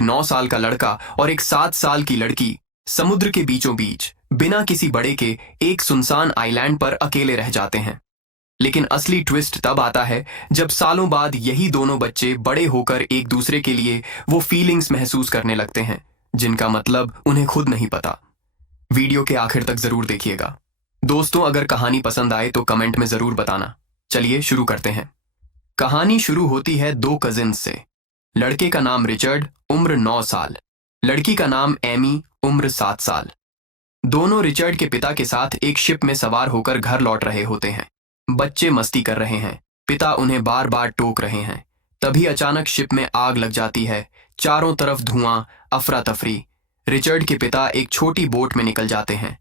9 साल का लड़का और एक 7 साल की लड़की समुद्र के बीचों बीच बिना किसी बड़े के एक सुनसान आइलैंड पर अकेले रह जाते हैं। लेकिन असली ट्विस्ट तब आता है जब सालों बाद यही दोनों बच्चे बड़े होकर एक दूसरे के लिए वो फीलिंग्स महसूस करने लगते हैं जिनका मतलब उन्हें खुद नहीं पता। वीडियो के आखिर तक जरूर देखिएगा। दोस्तों, अगर कहानी पसंद आए तो कमेंट में जरूर बताना। चलिए शुरू करते हैं। कहानी शुरू होती है दो कजिन्स से। लड़के का नाम रिचर्ड, उम्र 9 साल। लड़की का नाम एमी, उम्र 7 साल। दोनों रिचर्ड के पिता के साथ एक शिप में सवार होकर घर लौट रहे होते हैं। बच्चे मस्ती कर रहे हैं, पिता उन्हें बार बार टोक रहे हैं। तभी अचानक शिप में आग लग जाती है। चारों तरफ धुआं, अफरा तफरी। रिचर्ड के पिता एक छोटी बोट में निकल जाते हैं।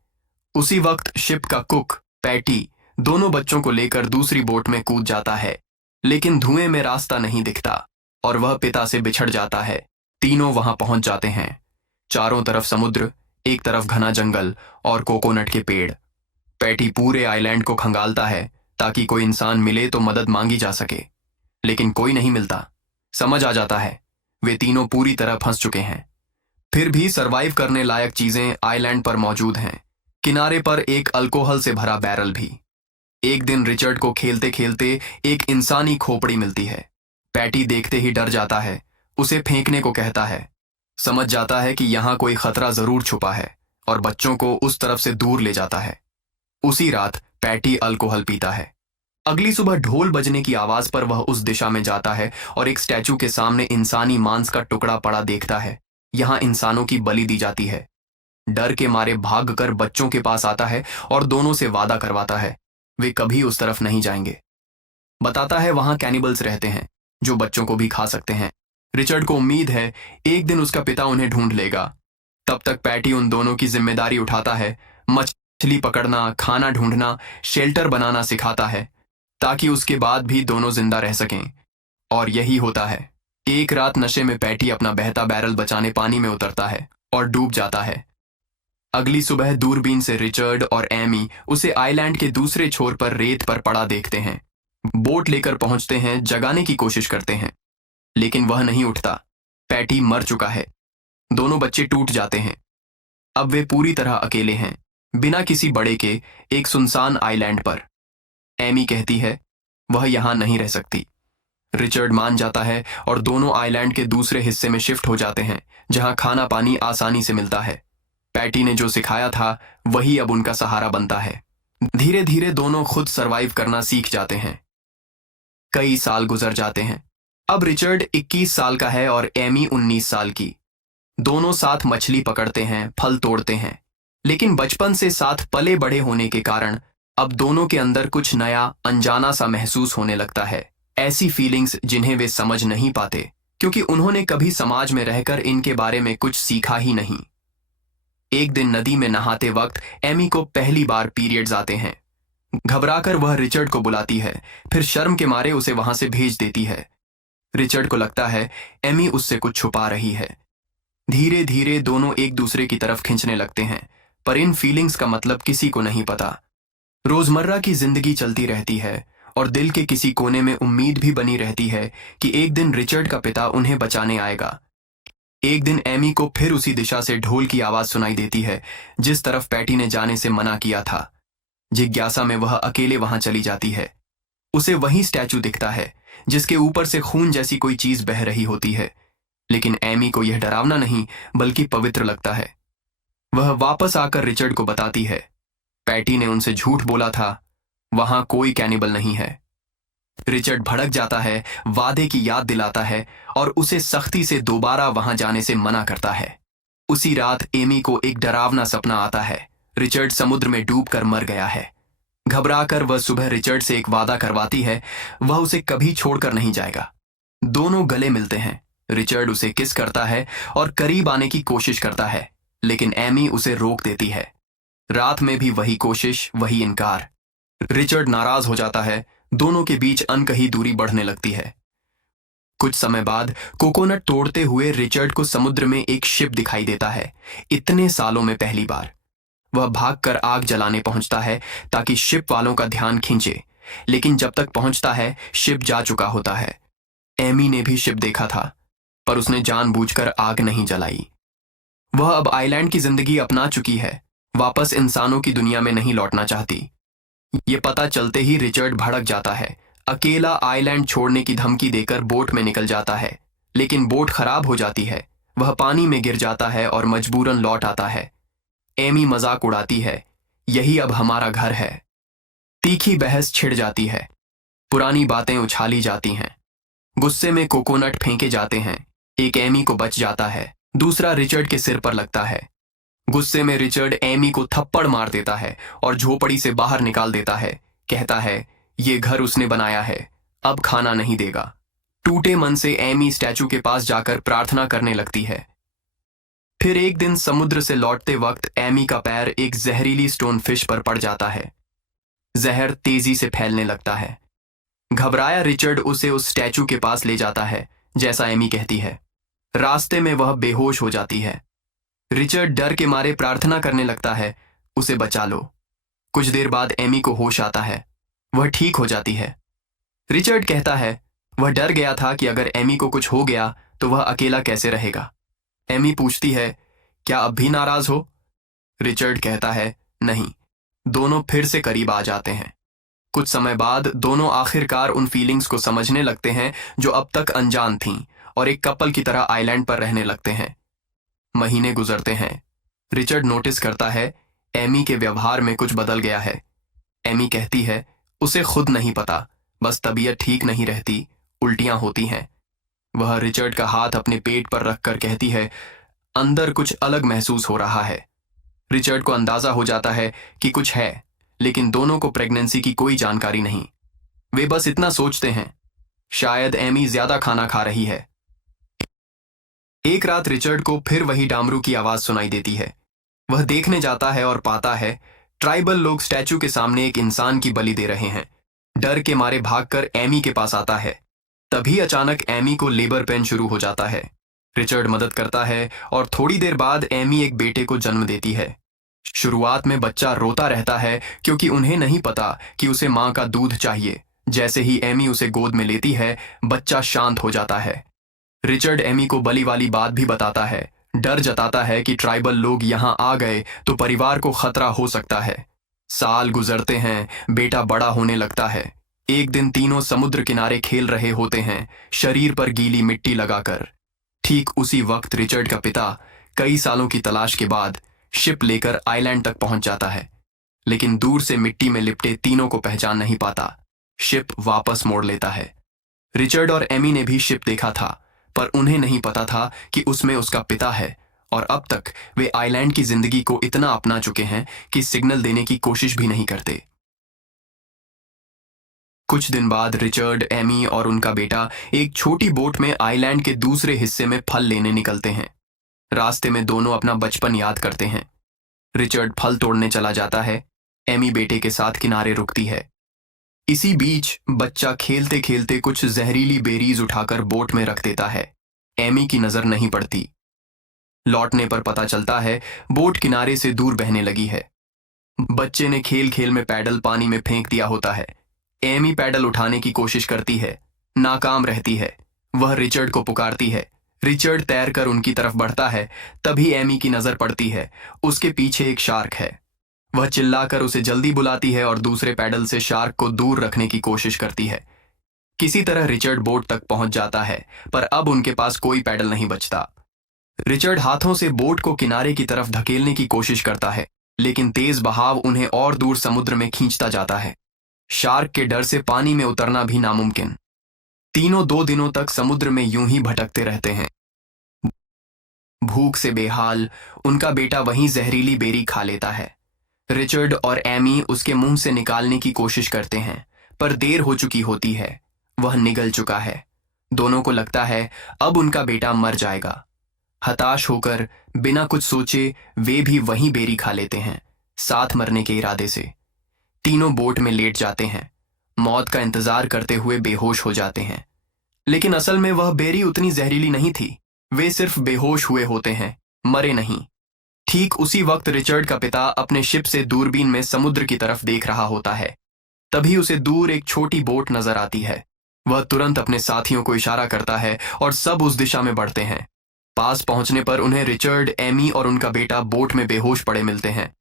उसी वक्त शिप का कुक पैटी दोनों बच्चों को लेकर दूसरी बोट में कूद जाता है, लेकिन धुएं में रास्ता नहीं दिखता और वह पिता से बिछड़ जाता है। तीनों वहां पहुंच जाते हैं। चारों तरफ समुद्र, एक तरफ घना जंगल और कोकोनट के पेड़। पैटी पूरे आइलैंड को खंगालता है ताकि कोई इंसान मिले तो मदद मांगी जा सके, लेकिन कोई नहीं मिलता। समझ आ जाता है वे तीनों पूरी तरह फंस चुके हैं। फिर भी सरवाइव करने लायक चीजें आइलैंड पर मौजूद हैं। किनारे पर एक अल्कोहल से भरा बैरल भी। एक दिन रिचर्ड को खेलते खेलते एक इंसानी खोपड़ी मिलती है। पैटी देखते ही डर जाता है, उसे फेंकने को कहता है। समझ जाता है कि यहां कोई खतरा जरूर छुपा है और बच्चों को उस तरफ से दूर ले जाता है। उसी रात पैटी अल्कोहल पीता है। अगली सुबह ढोल बजने की आवाज पर वह उस दिशा में जाता है और एक स्टैचू के सामने इंसानी मांस का टुकड़ा पड़ा देखता है। यहां इंसानों की बलि दी जाती है। डर के मारे भागकर बच्चों के पास आता है और दोनों से वादा करवाता है वे कभी उस तरफ नहीं जाएंगे। बताता है वहां कैनिबल्स रहते हैं जो बच्चों को भी खा सकते हैं। रिचर्ड को उम्मीद है एक दिन उसका पिता उन्हें ढूंढ लेगा। तब तक पैटी उन दोनों की जिम्मेदारी उठाता है। मछली पकड़ना, खाना ढूंढना, शेल्टर बनाना सिखाता है ताकि उसके बाद भी दोनों जिंदा रह सकें। और यही होता है। एक रात नशे में पैटी अपना बहता बैरल बचाने पानी में उतरता है और डूब जाता है। अगली सुबह दूरबीन से रिचर्ड और एमी उसे आइलैंड के दूसरे छोर पर रेत पर पड़ा देखते हैं। बोट लेकर पहुंचते हैं, जगाने की कोशिश करते हैं, लेकिन वह नहीं उठता। पैटी मर चुका है। दोनों बच्चे टूट जाते हैं। अब वे पूरी तरह अकेले हैं, बिना किसी बड़े के, एक सुनसान आइलैंड पर। एमी कहती है वह यहां नहीं रह सकती। रिचर्ड मान जाता है और दोनों आइलैंड के दूसरे हिस्से में शिफ्ट हो जाते हैं जहां खाना पानी आसानी से मिलता है। पैटी ने जो सिखाया था वही अब उनका सहारा बनता है। धीरे धीरे दोनों खुद सरवाइव करना सीख जाते हैं। कई साल गुजर जाते हैं। अब रिचर्ड 21 साल का है और एमी 19 साल की। दोनों साथ मछली पकड़ते हैं, फल तोड़ते हैं, लेकिन बचपन से साथ पले बड़े होने के कारण अब दोनों के अंदर कुछ नया, अनजाना सा महसूस होने लगता है। ऐसी फीलिंग्स जिन्हें वे समझ नहीं पाते क्योंकि उन्होंने कभी समाज में रहकर इनके बारे में कुछ सीखा ही नहीं। एक दिन नदी में नहाते वक्त एमी को पहली बार पीरियड्स आते हैं। घबराकर वह रिचर्ड को बुलाती है, फिर शर्म के मारे उसे वहां से भेज देती है। रिचर्ड को लगता है एमी उससे कुछ छुपा रही है। धीरे धीरे दोनों एक दूसरे की तरफ खींचने लगते हैं, पर इन फीलिंग्स का मतलब किसी को नहीं पता। रोजमर्रा की जिंदगी चलती रहती है और दिल के किसी कोने में उम्मीद भी बनी रहती है कि एक दिन रिचर्ड का पिता उन्हें बचाने आएगा। एक दिन एमी को फिर उसी दिशा से ढोल की आवाज सुनाई देती है जिस तरफ पैटी ने जाने से मना किया था। जिज्ञासा में वह अकेले वहां चली जाती है। उसे वही स्टैचू दिखता है जिसके ऊपर से खून जैसी कोई चीज बह रही होती है, लेकिन एमी को यह डरावना नहीं बल्कि पवित्र लगता है। वह वापस आकर रिचर्ड को बताती है पैटी ने उनसे झूठ बोला था, वहां कोई कैनिबल नहीं है। रिचर्ड भड़क जाता है, वादे की याद दिलाता है और उसे सख्ती से दोबारा वहां जाने से मना करता है। उसी रात एमी को एक डरावना सपना आता है। रिचर्ड समुद्र में डूबकर मर गया है। घबराकर वह सुबह रिचर्ड से एक वादा करवाती है, वह उसे कभी छोड़कर नहीं जाएगा। दोनों गले मिलते हैं। रिचर्ड उसे किस करता है और करीब आने की कोशिश करता है, लेकिन एमी उसे रोक देती है। रात में भी वही कोशिश, वही इनकार। रिचर्ड नाराज हो जाता है। दोनों के बीच अनकही दूरी बढ़ने लगती है। कुछ समय बाद कोकोनट तोड़ते हुए रिचर्ड को समुद्र में एक शिप दिखाई देता है। इतने सालों में पहली बार वह भागकर आग जलाने पहुंचता है ताकि शिप वालों का ध्यान खींचे, लेकिन जब तक पहुंचता है शिप जा चुका होता है। एमी ने भी शिप देखा था। पर उसने जानबूझकर आग नहीं जलाई। वह अब आइलैंड की जिंदगी अपना चुकी है, वापस इंसानों की दुनिया में नहीं लौटना चाहती। ये पता चलते ही रिचर्ड भड़क जाता है। अकेला आइलैंड छोड़ने की धमकी देकर बोट में निकल जाता है, लेकिन बोट खराब हो जाती है। वह पानी में गिर जाता है और मजबूरन लौट आता है। एमी मजाक उड़ाती है, यही अब हमारा घर है। तीखी बहस छिड़ जाती है, पुरानी बातें उछाली जाती हैं, गुस्से में कोकोनट फेंके जाते हैं। एक एमी को बच जाता है, दूसरा रिचर्ड के सिर पर लगता है। गुस्से में रिचर्ड एमी को थप्पड़ मार देता है और झोपड़ी से बाहर निकाल देता है। कहता है, ये घर उसने बनाया है, अब खाना नहीं देगा। टूटे मन से एमी स्टैचू के पास जाकर प्रार्थना करने लगती है। फिर एक दिन समुद्र से लौटते वक्त एमी का पैर एक जहरीली स्टोन फिश पर पड़ जाता है। जहर तेजी से फैलने लगता है। घबराया रिचर्ड उसे उस स्टैचू के पास ले जाता है, जैसा एमी कहती है। रास्ते में वह बेहोश हो जाती है। रिचर्ड डर के मारे प्रार्थना करने लगता है, उसे बचा लो। कुछ देर बाद एमी को होश आता है, वह ठीक हो जाती है। रिचर्ड कहता है, वह डर गया था कि अगर एमी को कुछ हो गया तो वह अकेला कैसे रहेगा। एमी पूछती है, क्या अब भी नाराज हो? रिचर्ड कहता है, नहीं। दोनों फिर से करीब आ जाते हैं। कुछ समय बाद दोनों आखिरकार उन फीलिंग्स को समझने लगते हैं जो अब तक अनजान थीं, और एक कपल की तरह आइलैंड पर रहने लगते हैं। महीने गुजरते हैं। रिचर्ड नोटिस करता है एमी के व्यवहार में कुछ बदल गया है। एमी कहती है, उसे खुद नहीं पता, बस तबीयत ठीक नहीं रहती, उल्टियां होती हैं। वह रिचर्ड का हाथ अपने पेट पर रखकर कहती है, अंदर कुछ अलग महसूस हो रहा है। रिचर्ड को अंदाजा हो जाता है कि कुछ है, लेकिन दोनों को प्रेगनेंसी की कोई जानकारी नहीं। वे बस इतना सोचते हैं, शायद एमी ज्यादा खाना खा रही है। एक रात रिचर्ड को फिर वही डामरू की आवाज सुनाई देती है। वह देखने जाता है और पाता है ट्राइबल लोग स्टैचू के सामने एक इंसान की बलि दे रहे हैं। डर के मारे भागकर एमी के पास आता है। तभी अचानक एमी को लेबर पेन शुरू हो जाता है। रिचर्ड मदद करता है और थोड़ी देर बाद एमी एक बेटे को जन्म देती है। शुरुआत में बच्चा रोता रहता है क्योंकि उन्हें नहीं पता कि उसे मां का दूध चाहिए। जैसे ही एमी उसे गोद में लेती है, बच्चा शांत हो जाता है। रिचर्ड एमी को बलि वाली बात भी बताता है। डर जताता है कि ट्राइबल लोग यहां आ गए तो परिवार को खतरा हो सकता है। साल गुजरते हैं, बेटा बड़ा होने लगता है। एक दिन तीनों समुद्र किनारे खेल रहे होते हैं, शरीर पर गीली मिट्टी लगाकर। ठीक उसी वक्त रिचर्ड का पिता कई सालों की तलाश के बाद शिप लेकर आइलैंड तक पहुंच जाता है, लेकिन दूर से मिट्टी में लिपटे तीनों को पहचान नहीं पाता। शिप वापस मोड़ लेता है। रिचर्ड और एमी ने भी शिप देखा था, पर उन्हें नहीं पता था कि उसमें उसका पिता है, और अब तक वे आइलैंड की जिंदगी को इतना अपना चुके हैं कि सिग्नल देने की कोशिश भी नहीं करते। कुछ दिन बाद रिचर्ड, एमी और उनका बेटा एक छोटी बोट में आइलैंड के दूसरे हिस्से में फल लेने निकलते हैं। रास्ते में दोनों अपना बचपन याद करते हैं। रिचर्ड फल तोड़ने चला जाता है, एमी बेटे के साथ किनारे रुकती है। इसी बीच बच्चा खेलते खेलते कुछ जहरीली बेरीज उठाकर बोट में रख देता है। एमी की नजर नहीं पड़ती। लौटने पर पता चलता है बोट किनारे से दूर बहने लगी है। बच्चे ने खेल खेल में पैडल पानी में फेंक दिया होता है। एमी पैडल उठाने की कोशिश करती है, नाकाम रहती है। वह रिचर्ड को पुकारती है। रिचर्ड तैरकर उनकी तरफ बढ़ता है। तभी एमी की नजर पड़ती है, उसके पीछे एक शार्क है। वह चिल्लाकर उसे जल्दी बुलाती है और दूसरे पैडल से शार्क को दूर रखने की कोशिश करती है। किसी तरह रिचर्ड बोट तक पहुंच जाता है, पर अब उनके पास कोई पैडल नहीं बचता। रिचर्ड हाथों से बोट को किनारे की तरफ धकेलने की कोशिश करता है, लेकिन तेज बहाव उन्हें और दूर समुद्र में खींचता जाता है। शार्क के डर से पानी में उतरना भी नामुमकिन। तीनों 2 दिनों तक समुद्र में यूं ही भटकते रहते हैं। भूख से बेहाल उनका बेटा वहीं जहरीली बेरी खा लेता है। रिचर्ड और एमी उसके मुंह से निकालने की कोशिश करते हैं, पर देर हो चुकी होती है। वह निगल चुका है। दोनों को लगता है अब उनका बेटा मर जाएगा। हताश होकर बिना कुछ सोचे वे भी वहीं बेरी खा लेते हैं, साथ मरने के इरादे से। तीनों बोट में लेट जाते हैं, मौत का इंतजार करते हुए बेहोश हो जाते हैं। लेकिन असल में वह बेरी उतनी जहरीली नहीं थी। वे सिर्फ बेहोश हुए होते हैं, मरे नहीं। ठीक उसी वक्त रिचर्ड का पिता अपने शिप से दूरबीन में समुद्र की तरफ देख रहा होता है। तभी उसे दूर एक छोटी बोट नजर आती है। वह तुरंत अपने साथियों को इशारा करता है और सब उस दिशा में बढ़ते हैं। पास पहुंचने पर उन्हें रिचर्ड, एमी और उनका बेटा बोट में बेहोश पड़े मिलते हैं।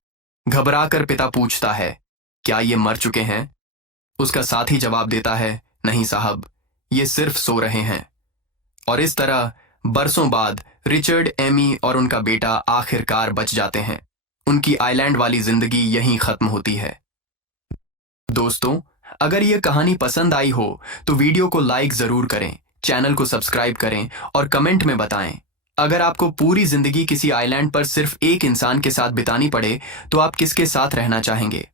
घबराकर पिता पूछता है, क्या ये मर चुके हैं? उसका साथी जवाब देता है, नहीं साहब, ये सिर्फ सो रहे हैं। और इस तरह बरसों बाद रिचर्ड, एमी और उनका बेटा आखिरकार बच जाते हैं। उनकी आइलैंड वाली जिंदगी यहीं खत्म होती है। दोस्तों, अगर ये कहानी पसंद आई हो तो वीडियो को लाइक जरूर करें, चैनल को सब्सक्राइब करें और कमेंट में बताएं। अगर आपको पूरी जिंदगी किसी आइलैंड पर सिर्फ एक इंसान के साथ बितानी पड़े तो आप किसके साथ रहना चाहेंगे?